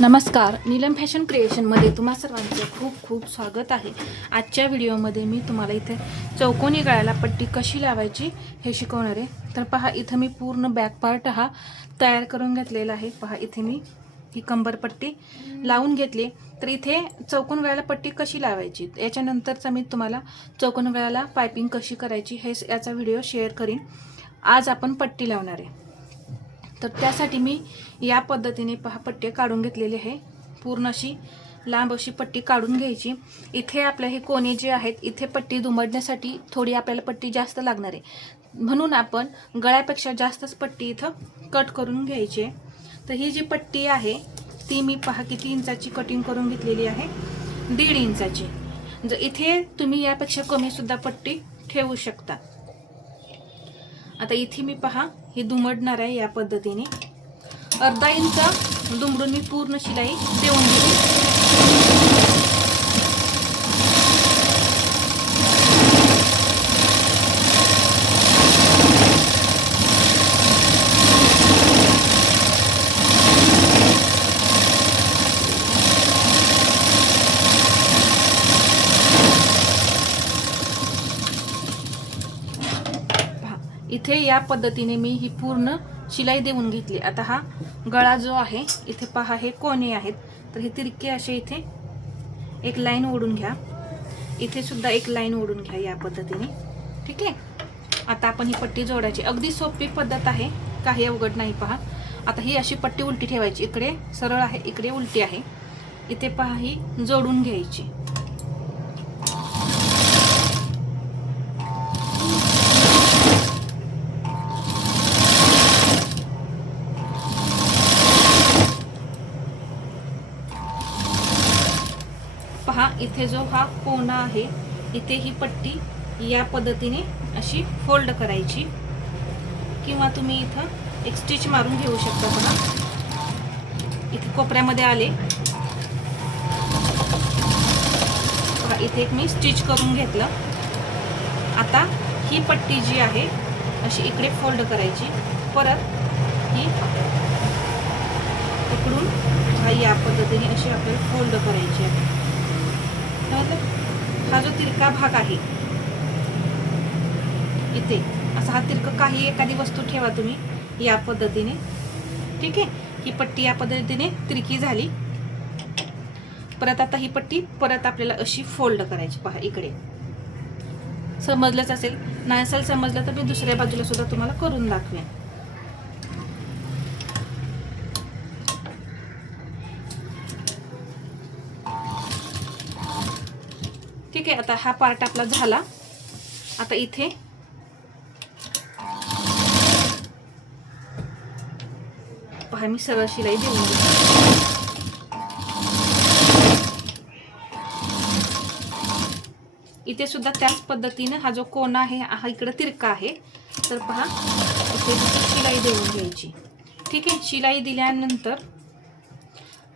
नमस्कार, नीलम फॅशन क्रिएशनमध्ये तुम्हा सर्वांचं खूप खूप स्वागत आहे। आजच्या व्हिडिओमध्ये मी तुम्हाला इथे चौकोनी गळ्याला पट्टी कशी लावायची हे शिकवणार आहे। तर पहा, इथं मी पूर्ण बॅक पार्ट हा तयार करून घेतलेला आहे। पहा, इथे मी ही कंबरपट्टी लावून घेतली। तर इथे चौकोन गळ्याला पट्टी कशी लावायची याच्यानंतरचा मी तुम्हाला चौकोन गळ्याला पाइपिंग कशी करायची हे याचा व्हिडिओ शेअर करीन। आज आपण पट्टी लावणार आहे। तर त्यासाठी मी या पद्धतीने पहा पट्टी काढून घेतलेली आहे। पूर्ण अशी लांब अशी पट्टी काढून घ्यायची। इथे आपले हे कोने जे आहेत इथे पट्टी दुमडण्यासाठी थोडी आपल्याला पट्टी जास्त लागणार आहे, म्हणून आपण गळ्यापेक्षा जास्तच पट्टी इथं कट करून घ्यायची आहे। तर ही जी पट्टी आहे ती मी पहा किती इंचाची कटिंग करून घेतलेली आहे, 1.5 इंचाची। जर इथे तुम्ही यापेक्षा कमी सुद्धा पट्टी ठेवू शकता। आता इथे मी पहा हे दुमडणार आहे या पद्धतीने। अर्धा इंच दुमडून मी पूर्ण शिलाई देऊन घेते। इथे या पद्धतीने मी ही पूर्ण शिलाई देऊन घेतली। आता हा गळा जो आहे इथे पहा हे कोने आहेत, तर हे तिरके असे इथे एक लाईन ओढून घ्या। इथे सुद्धा एक लाईन ओढून घ्या या पद्धतीने, ठीक आहे। आता आपण ही पट्टी जोडायची, अगदी सोपी पद्धत आहे, काही अवघड नाही। पहा, आता ही अशी पट्टी उलटी ठेवायची, इकडे सरळ आहे इकडे उलटी आहे। इथे पहा ही जोडून घ्यायची। पहा, इथे जो हा कोना आहे इथे ही पट्टी या पद्धतीने अशी फोल्ड करायची, किंवा तुम्ही इथं एक स्टिच मारून घेऊ शकता। बघा, इथे कोपऱ्यामध्ये आले बघा, इथे एक मी स्टिच करून घेतलं। आता ही पट्टी जी आहे अशी इकडे फोल्ड करायची, परत ही इकडून या पद्धतीने अशी आपल्याला फोल्ड करायची आहे। हा जो तिरका भाग आहे इथे असा हा तिरका, काही एखादी वस्तू ठेवा तुम्ही या पद्धतीने, ठीक आहे। ही पट्टी या पद्धतीने तिरकी झाली। परत आता ही पट्टी परत आपल्याला अशी फोल्ड करायची। पहा, इकडे समजलंच असेल, नाही असेल समजलं तर मी दुसऱ्या बाजूला सुद्धा तुम्हाला करून दाखवेन। ठीक आहे, आता हा पार्ट आपला झाला। आता इथे पहा मी सरळ शिलाई देऊन घेते। इथे सुद्धा त्याच पद्धतीने हा जो कोना आहे हा इकडे तिरका आहे, तर पहा इथे शिलाई देऊन घ्यायची, ठीक आहे। शिलाई दिल्यानंतर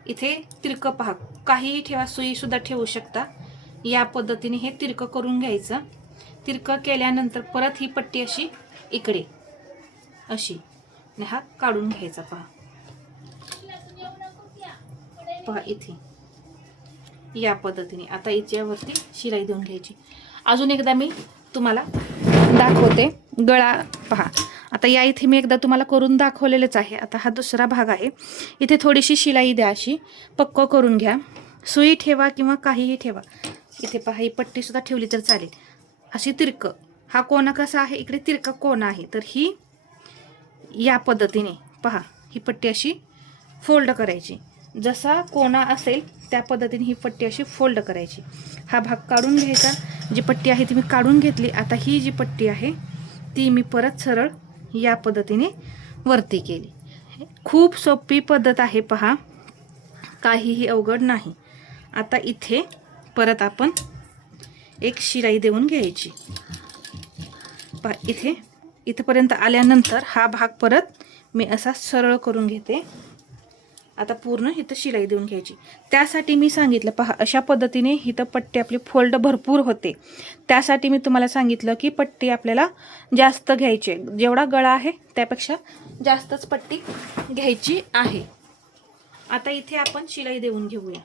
इथे तिरकं पहा, काहीही ठेवा, सुई सुद्धा ठेवू शकता। या पद्धतीने हे तिरकं करून घ्यायचं। तिरकं केल्यानंतर परत ही पट्टी अशी इकडे अशी हा काढून घ्यायचा। पहा इथे या पद्धतीने आता याच्यावरती शिलाई देऊन घ्यायची। अजून एकदा मी तुम्हाला दाखवते गळा। पहा, आता या इथे मी एकदा तुम्हाला करून दाखवलेलंच आहे। आता हा दुसरा भाग आहे, इथे थोडीशी शिलाई द्या, अशी पक्क करून घ्या। सुई ठेवा किंवा काहीही ठेवा। इथे पहा ही पट्टी सुद्धा ठेवली तर चालेल। अशी तिरकं, हा कोना कसा आहे इकडे तिरका कोना आहे, तर ही या पद्धतीने पहा ही पट्टी अशी फोल्ड करायची। जसा कोना असेल त्या पद्धतीने ही पट्टी अशी फोल्ड करायची। हा भाग काढून घ्यायचा, जी पट्टी आहे ती मी काढून घेतली। आता ही जी पट्टी आहे ती मी परत सरळ या पद्धतीने वरती केली। खूप सोपी पद्धत आहे, पहा काहीही अवघड नाही। आता इथे परत आपण एक शिलाई देऊन घ्यायची। पहा इथे इथपर्यंत आल्यानंतर हा भाग परत मी असा सरळ करून घेते। आता पूर्ण इथं शिलाई देऊन घ्यायची। त्यासाठी मी सांगितलं, पहा अशा पद्धतीने इथं पट्टी आपली फोल्ड भरपूर होते। त्यासाठी मी तुम्हाला सांगितलं की पट्टी आपल्याला जास्त घ्यायची, जेवढा गळा आहे त्यापेक्षा जास्तच पट्टी घ्यायची आहे। आता इथे आपण शिलाई देऊन घेऊया.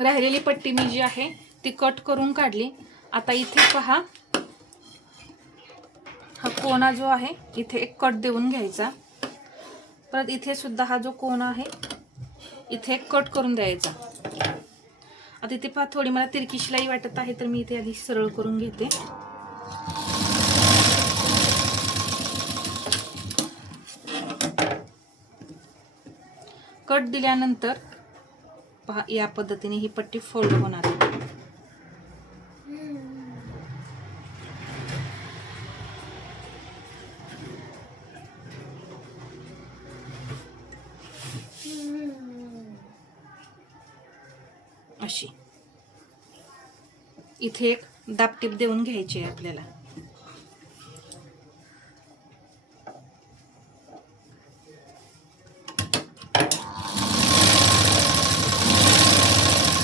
राहिलेली पट्टी मी जी आहे ती कट करून काढली. आता इथे पहा, हा कोना जो आहे इथे एक कट देऊन घ्यायचा. परत इथे सुद्धा हा जो कोना आहे इथे एक कट करून द्यायचा. आता इथे पहा थोडी मला तिरकी शिलाई वाटत आहे, तर मी इथे आधी सरळ करून घेते. कट दिल्यानंतर पहा या पद्धतीने ही पट्टी फोल्ड होणार आहे. अशी इथे एक दाबटीप देऊन घ्यायची आहे आपल्याला.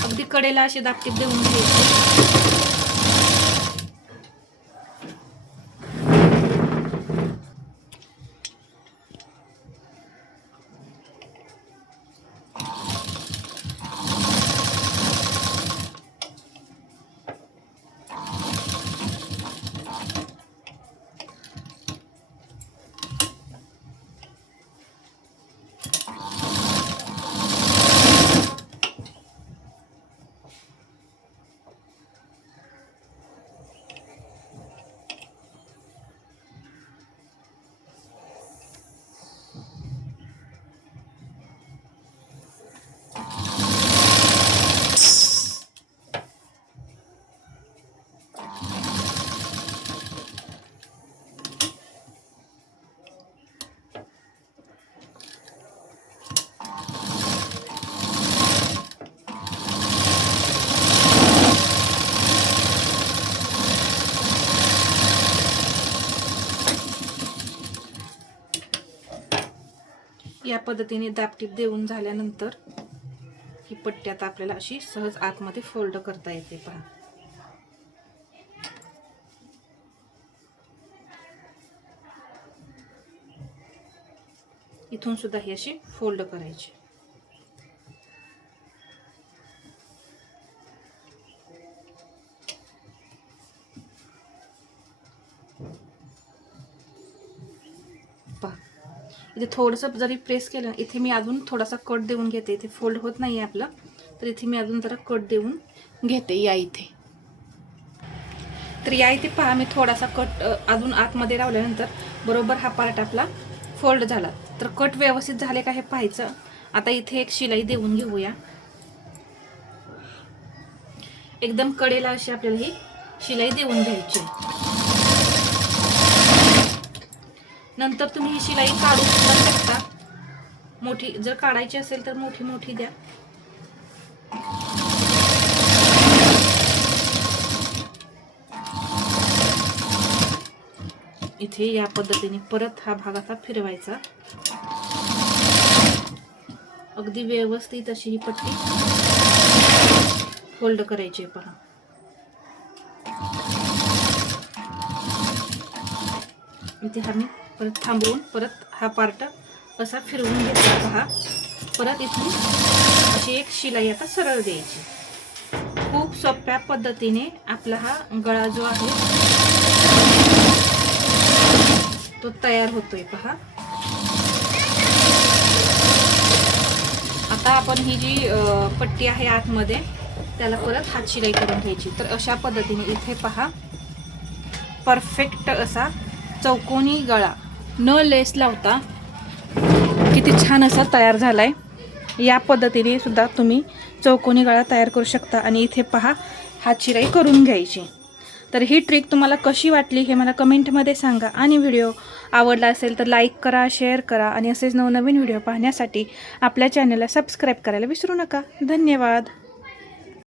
अगदी कडेला अशी दाबटीप देऊन घ्यायची. या पद्धतीने दाबटीप देऊन झाल्यानंतर ही पट्टी आता आपल्याला अशी सहज आतमध्ये फोल्ड करता येते. पहा इथून सुद्धा ही अशी फोल्ड करायची. पहा इथे थोडंसं जरी प्रेस केलं, इथे मी अजून थोडासा कट देऊन घेते. इथे फोल्ड होत नाही आहे आपलं, तर इथे मी अजून जरा कट देऊन घेते. या इथे तर या इथे पहा मी थोडासा कट अजून आतमध्ये लावल्यानंतर बरोबर हा पार्ट आपला फोल्ड झाला. तर कट व्यवस्थित झाले का हे पाहायचं. आता इथे एक शिलाई देऊन घेऊया. एकदम कडेला अशी आपल्याला ही शिलाई देऊन घ्यायची. नंतर तुम्ही ही शिलाई काढू शकता. मोठी जर काढायची असेल तर मोठी मोठी द्या. इथे या पद्धतीने परत हा भाग असा फिरवायचा. अगदी व्यवस्थित अशी ही पट्टी फोल्ड करायची. पहा इथे हा मी परत थांबवून परत हा पार्ट असा फिरवून घेतला. पहा परत इथून अशी एक शिलाई आता सरळ द्यायची. खूप सोप्या पद्धतीने आपला हा गळा जो आहे तो तयार होतोय. पहा आता आपण ही जी पट्टी आहे आतमध्ये त्याला परत हात शिलाई करून घ्यायची. तर अशा पद्धतीने इथे पहा परफेक्ट असा चौकोनी गळा न लेस लावता किती छान असा तयार झालाय. या पद्धतीने सुद्धा तुम्ही चौकोनी गळा तयार करू शकता. आणि इथे पहा हात शिलाई करून घ्यायची. तर ही ट्रिक तुम्हाला कशी वाटली हे मला कमेंटमध्ये सांगा. आणि व्हिडिओ आवडला असेल तर लाईक करा, शेअर करा. आणि असेच नवनवीन व्हिडिओ पाहण्यासाठी आपल्या चॅनलला सबस्क्राईब करायला विसरू नका. धन्यवाद.